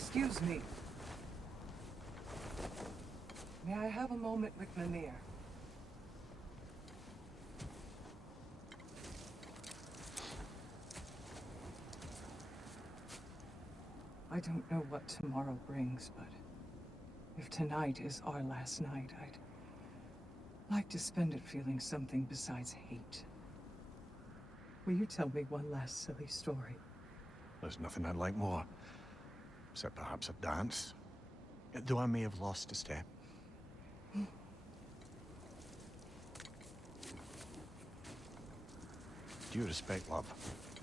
Excuse me. May I have a moment with Mimir? I don't know what tomorrow brings, but if tonight is our last night, I'd like to spend it feeling something besides hate. Will you tell me one last silly story? There's nothing I'd like more. Except perhaps a dance. Though I may have lost a step. Due respect, love.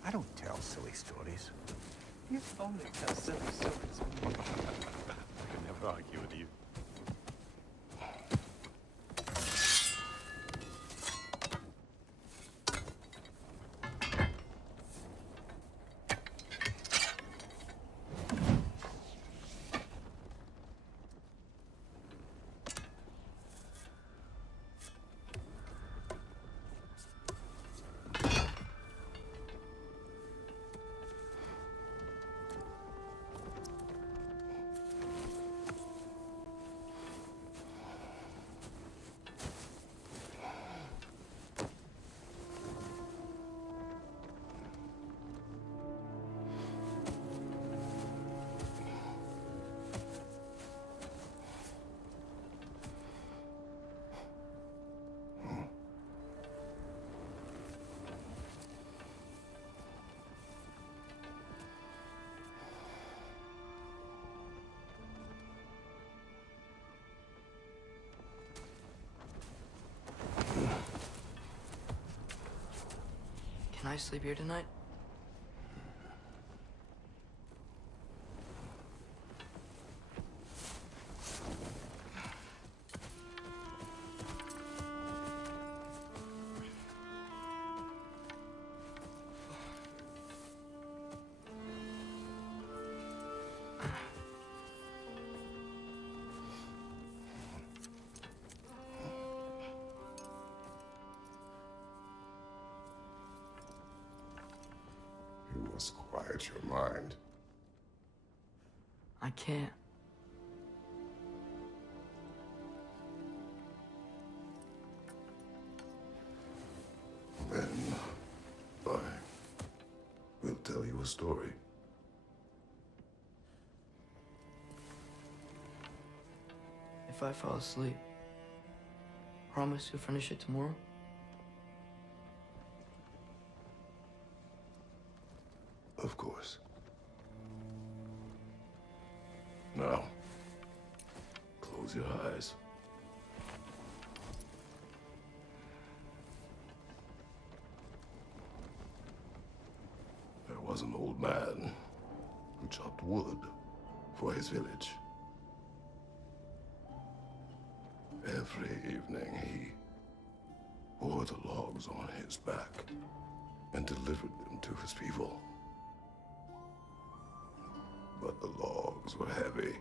I don't tell silly stories. You only tell silly stories when you... I can never argue with you. Can I sleep here tonight? You must quiet your mind. I can't. Then I will tell you a story. If I fall asleep, promise you'll finish it tomorrow? Of course. Now, close your eyes. There was an old man who chopped wood for his village. Every evening he bore the logs on his back and delivered them to his people. But the logs were heavy,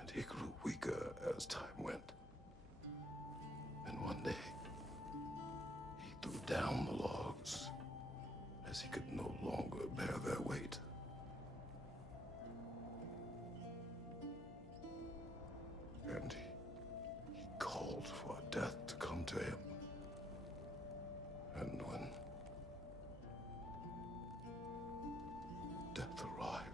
and he grew weaker as time went. And one day, he threw down the logs as he could no longer bear their weight. And he called for death to come to him. And when death arrived,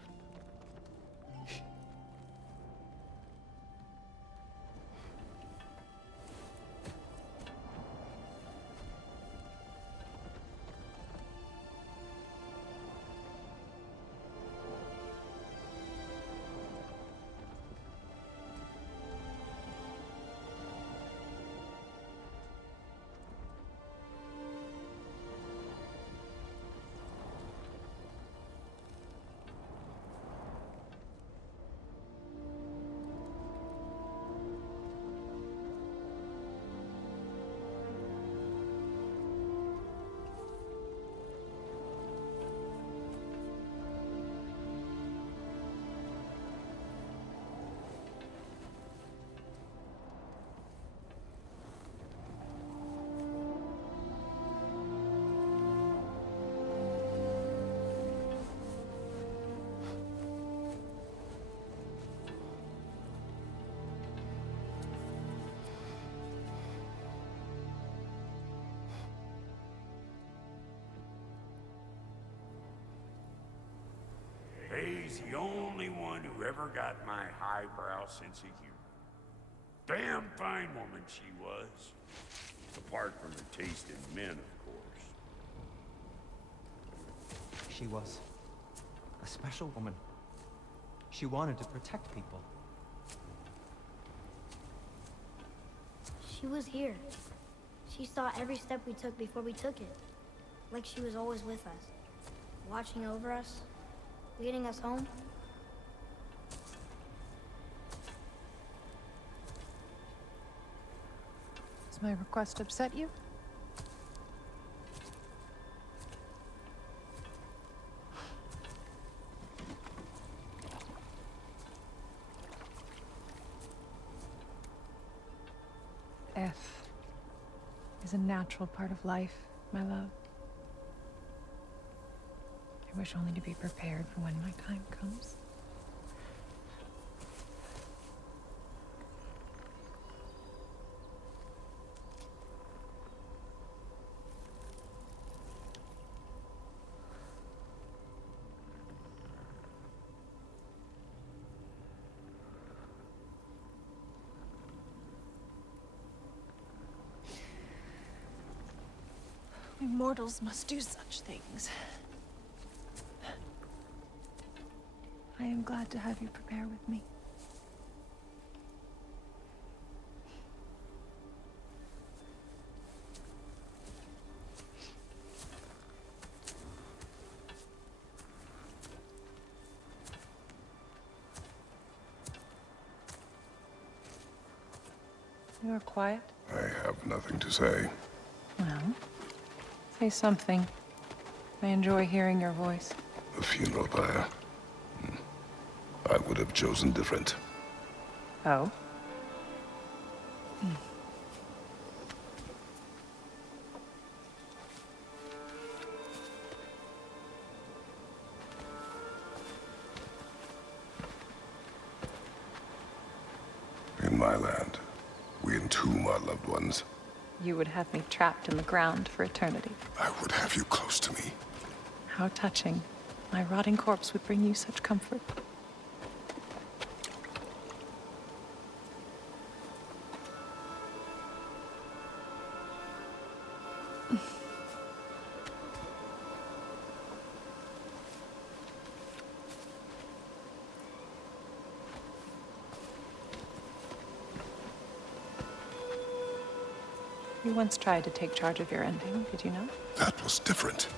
is the only one who ever got my highbrow sense of humor. Damn fine woman she was. Apart from her taste in men, of course. She was a special woman. She wanted to protect people. She was here. She saw every step we took before we took it. Like she was always with us. Watching over us. Leading us home. Does my request upset you? Death is a natural part of life, my love. I wish only to be prepared for when my time comes. We mortals must do such things. I am glad to have you prepare with me. You are quiet? I have nothing to say. Well, say something. I enjoy hearing your voice. The funeral pyre. I would have chosen different. Oh? In my land, we entomb our loved ones. You would have me trapped in the ground for eternity. I would have you close to me. How touching. My rotting corpse would bring you such comfort. You once tried to take charge of your ending, did you know? That was different.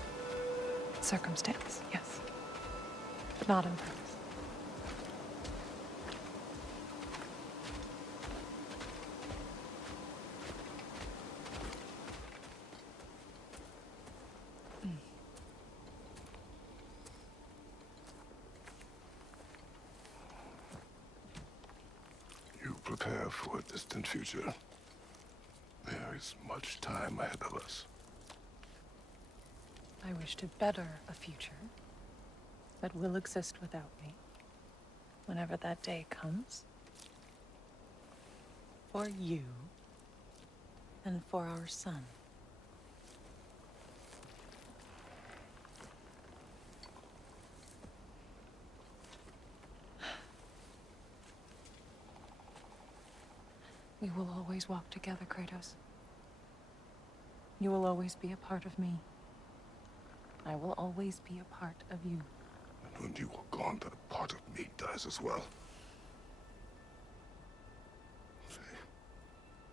Circumstance, yes. But not on purpose. You prepare for a distant future. There is much time ahead of us. I wish to better a future that will exist without me, whenever that day comes. For you, and for our son. We will always walk together, Kratos. You will always be a part of me. I will always be a part of you. And when you are gone, that part of me dies as well.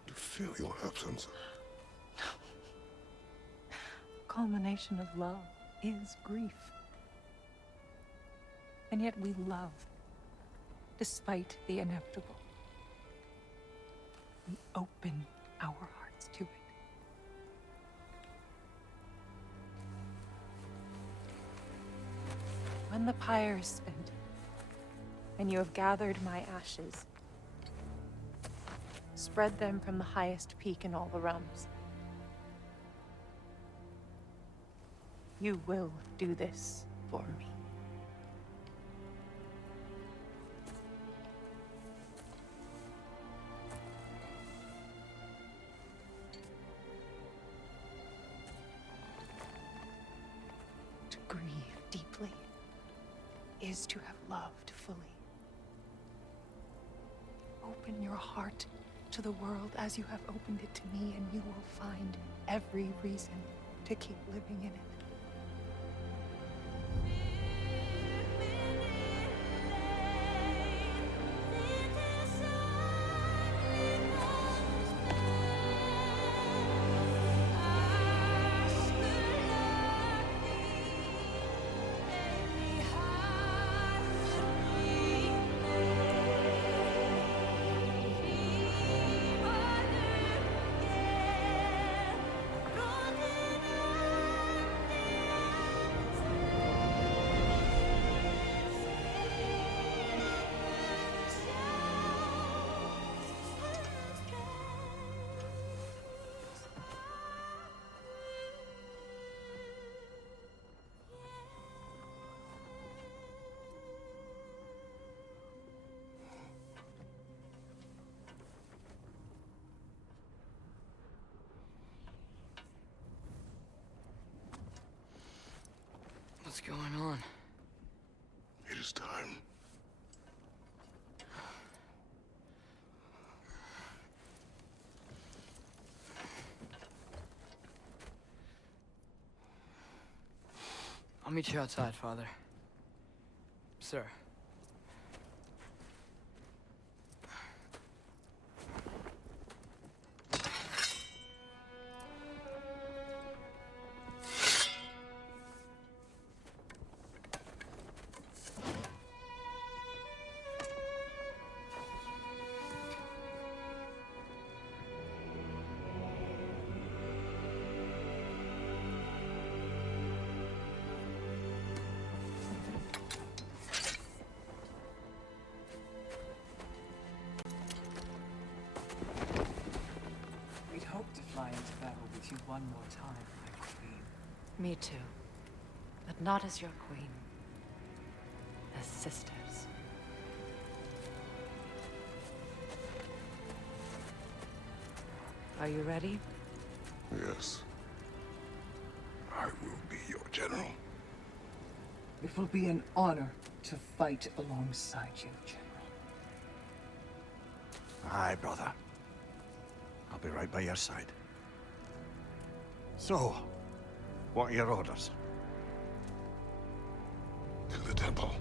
You feel your absence. Culmination of love is grief. And yet we love, despite the inevitable. We open our hearts to it. When the pyre is spent, and you have gathered my ashes, spread them from the highest peak in all the realms. You will do this for me. To grieve deeply is to have loved fully. Open your heart to the world as you have opened it to me, and you will find every reason to keep living in it. What's going on? It is time. I'll meet you outside, Father. Sir. We'd hoped to fly into battle with you one more time, my queen. Me too. But not as your queen. As sisters. Are you ready? Yes. I will be your general. It will be an honor to fight alongside you, General. Aye, brother. I'll be right by your side. So, what are your orders? To the temple.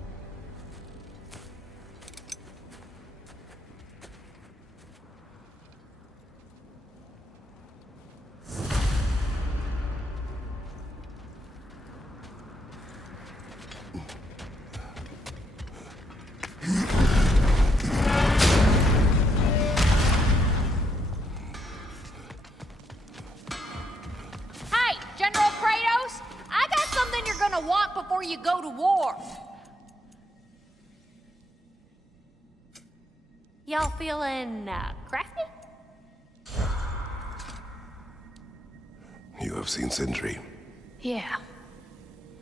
Hey, General Kratos! I got something you're gonna want before you go to war. Y'all feeling, crafty? You have seen Sindri. Yeah.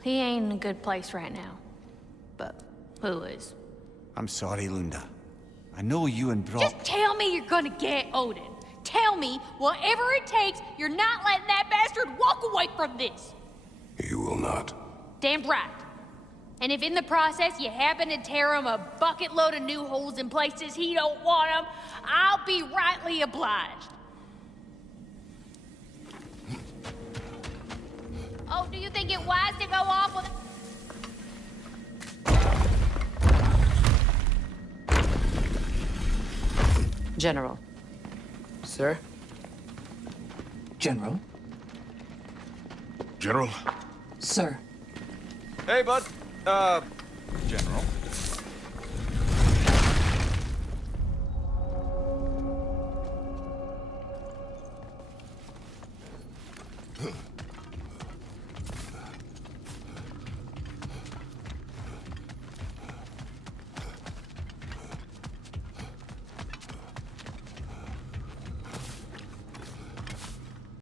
He ain't in a good place right now. But who is? I'm sorry, Lunda. I know you and Brock... Just tell me you're gonna get Odin. Tell me, whatever it takes, you're not letting that bastard walk away from this. You will not. Damn right. And if in the process you happen to tear him a bucket load of new holes in places he don't want them, I'll be rightly obliged. Oh, do you think it wise to go off with... General. Sir? General? General? Sir. Hey, bud. General.